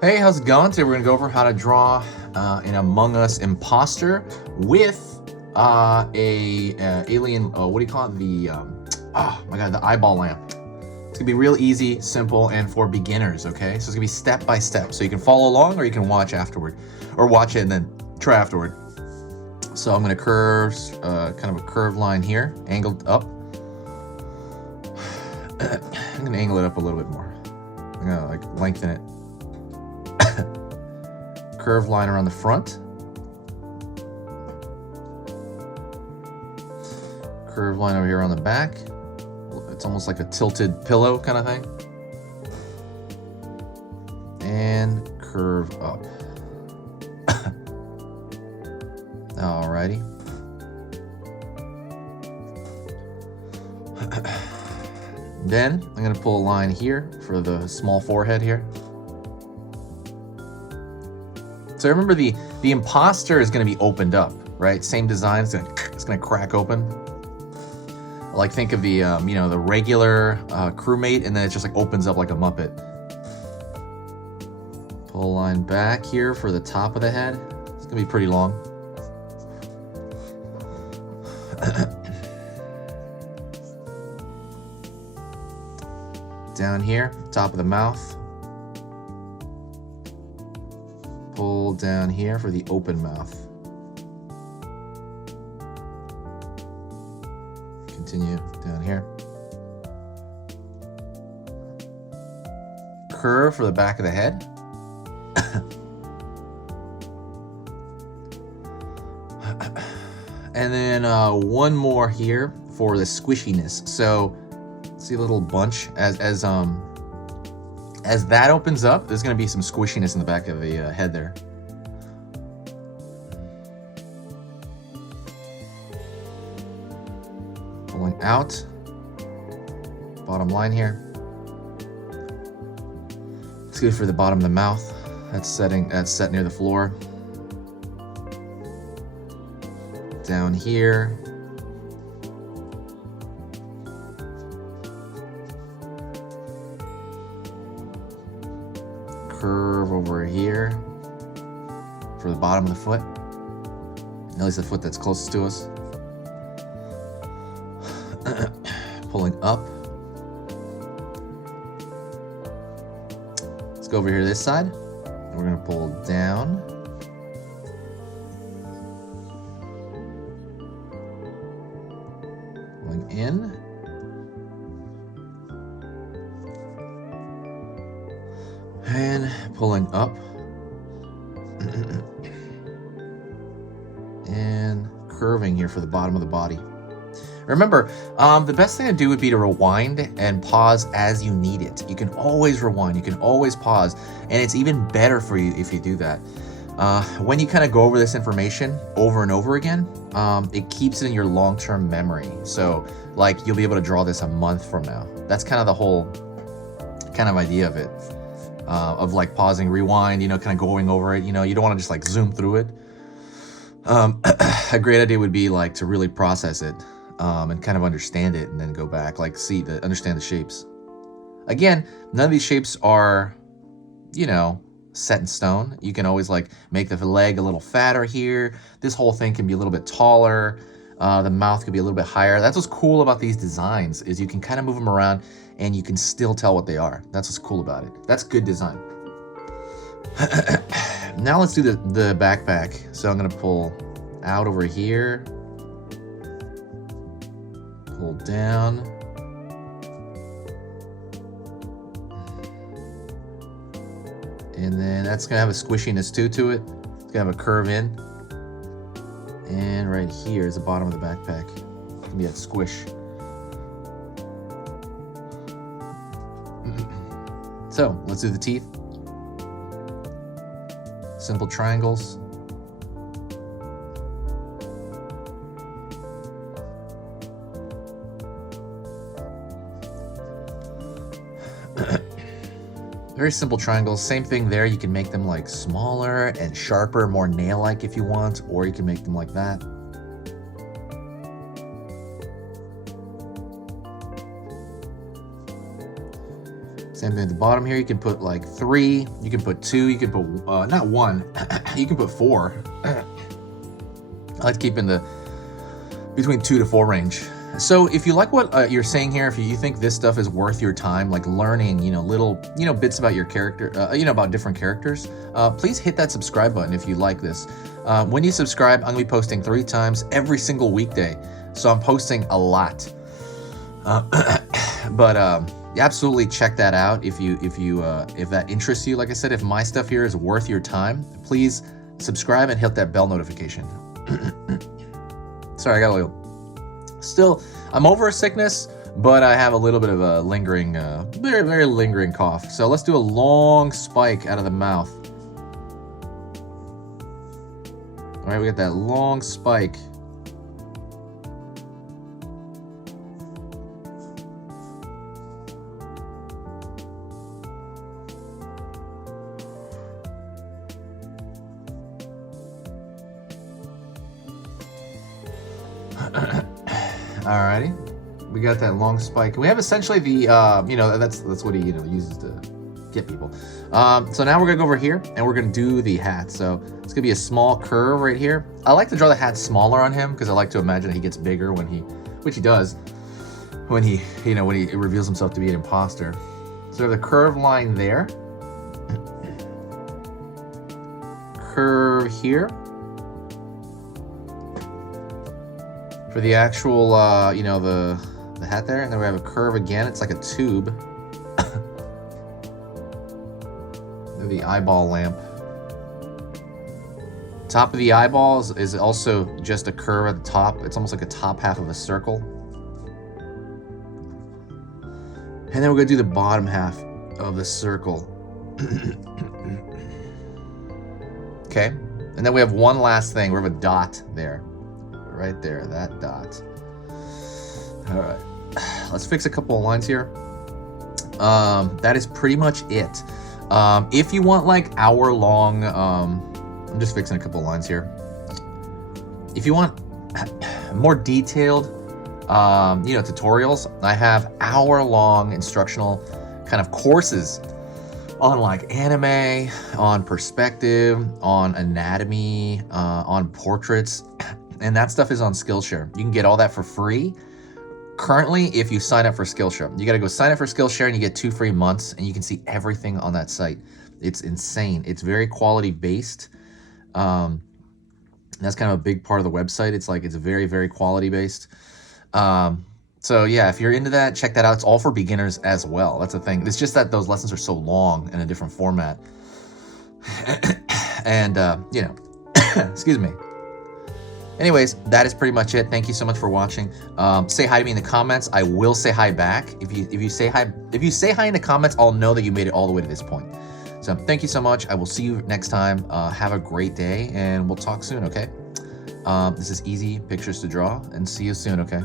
Hey, how's it going? Today we're gonna go over how to draw an Among Us imposter with alien. What do you call it? Oh my god, the eyeball lamp. It's gonna be real easy, simple, and for beginners. Okay, so it's gonna be step by step, so you can follow along or you can watch afterward, or watch it and then try afterward. So I'm gonna curve, kind of a curved line here, angled up. I'm gonna angle it up a little bit more. I'm gonna like lengthen it. Curved line around the front. Curved line over here on the back. It's almost like a tilted pillow kind of thing. And curve up. Alrighty. Then I'm going to pull a line here for the small forehead here. So remember the imposter is going to be opened up, right? Same design, it's going to crack open. Like think of the the regular crewmate, and then it just like opens up like a Muppet. Pull a line back here for the top of the head. It's going to be pretty long. Down here, top of the mouth. Pull down here for the open mouth. Continue down here. Curve for the back of the head. And then one more here for the squishiness. So see a little bunch as that opens up, there's going to be some squishiness in the back of the head there. Pulling out. Bottom line here. It's good for the bottom of the mouth. That's set near the floor. Down here. Curve over here for the bottom of the foot, at least the foot that's closest to us. Pulling up. Let's go over here to this side. We're going to pull down. Pulling in. And pulling up. And curving here for the bottom of the body. Remember, the best thing to do would be to rewind and pause as you need it. You can always rewind, you can always pause, and it's even better for you if you do that. When you kind of go over this information over and over again, it keeps it in your long-term memory. So like you'll be able to draw this a month from now. That's kind of the whole kind of idea of it. Of like pausing, rewind, kind of going over it. You don't want to just like zoom through it. A great idea would be like to really process it and kind of understand it and then go back, like understand the shapes. Again, none of these shapes are, set in stone. You can always like make the leg a little fatter here. This whole thing can be a little bit taller. The mouth could be a little bit higher. That's what's cool about these designs is you can kind of move them around and you can still tell what they are. That's what's cool about it. That's good design. Now let's do the backpack. So I'm gonna pull out over here, pull down, and then that's gonna have a squishiness too to it. It's gonna have a curve in. And right here is the bottom of the backpack. It's gonna be that squish. So let's do the teeth. Simple triangles. Very simple triangles. Same thing there. You can make them like smaller and sharper, more nail-like if you want, or you can make them like that. Same thing at the bottom here. You can put like 3, you can put 2, you can put not 1, you can put 4. I like to keep in the between 2 to 4 range. So if you like what you're saying here, if you think this stuff is worth your time, like learning, little, bits about your character, about different characters, please hit that subscribe button if you like this. When you subscribe, I'm gonna be posting 3 times every single weekday. So I'm posting a lot. But absolutely check that out if that interests you. Like I said, if my stuff here is worth your time, please subscribe and hit that bell notification. Sorry, I got a little. Still, I'm over a sickness, but I have a little bit of a lingering, very, very lingering cough. So let's do a long spike out of the mouth. All right, we got that long spike. Alrighty, we got that long spike. We have essentially the, that's what he uses to get people. So now we're gonna go over here and we're gonna do the hat. So it's gonna be a small curve right here. I like to draw the hat smaller on him because I like to imagine he gets bigger which he does, when he reveals himself to be an imposter. So we have the curve line there, curve here. For the actual, the hat there, and then we have a curve again. It's like a tube. The eyeball lamp. Top of the eyeballs is also just a curve at the top. It's almost like a top half of a circle. And then we're gonna do the bottom half of the circle. Okay, and then we have one last thing. We have a dot there. Right there, that dot. All right, let's fix a couple of lines here. That is pretty much it. If you want like hour-long, I'm just fixing a couple of lines here. If you want more detailed, tutorials, I have hour-long instructional kind of courses on like anime, on perspective, on anatomy, on portraits. And that stuff is on Skillshare. You can get all that for free. Currently, if you sign up for Skillshare, you got to go sign up for Skillshare and you get 2 free months and you can see everything on that site. It's insane. It's very quality based. That's kind of a big part of the website. It's very, very quality based. So yeah, if you're into that, check that out. It's all for beginners as well. That's the thing. It's just that those lessons are so long in a different format. And, excuse me. Anyways, that is pretty much it. Thank you so much for watching. Say hi to me in the comments. I will say hi back. If you say hi in the comments, I'll know that you made it all the way to this point. So thank you so much. I will see you next time. Have a great day, and we'll talk soon, okay? This is Easy Pictures to Draw, and see you soon, okay?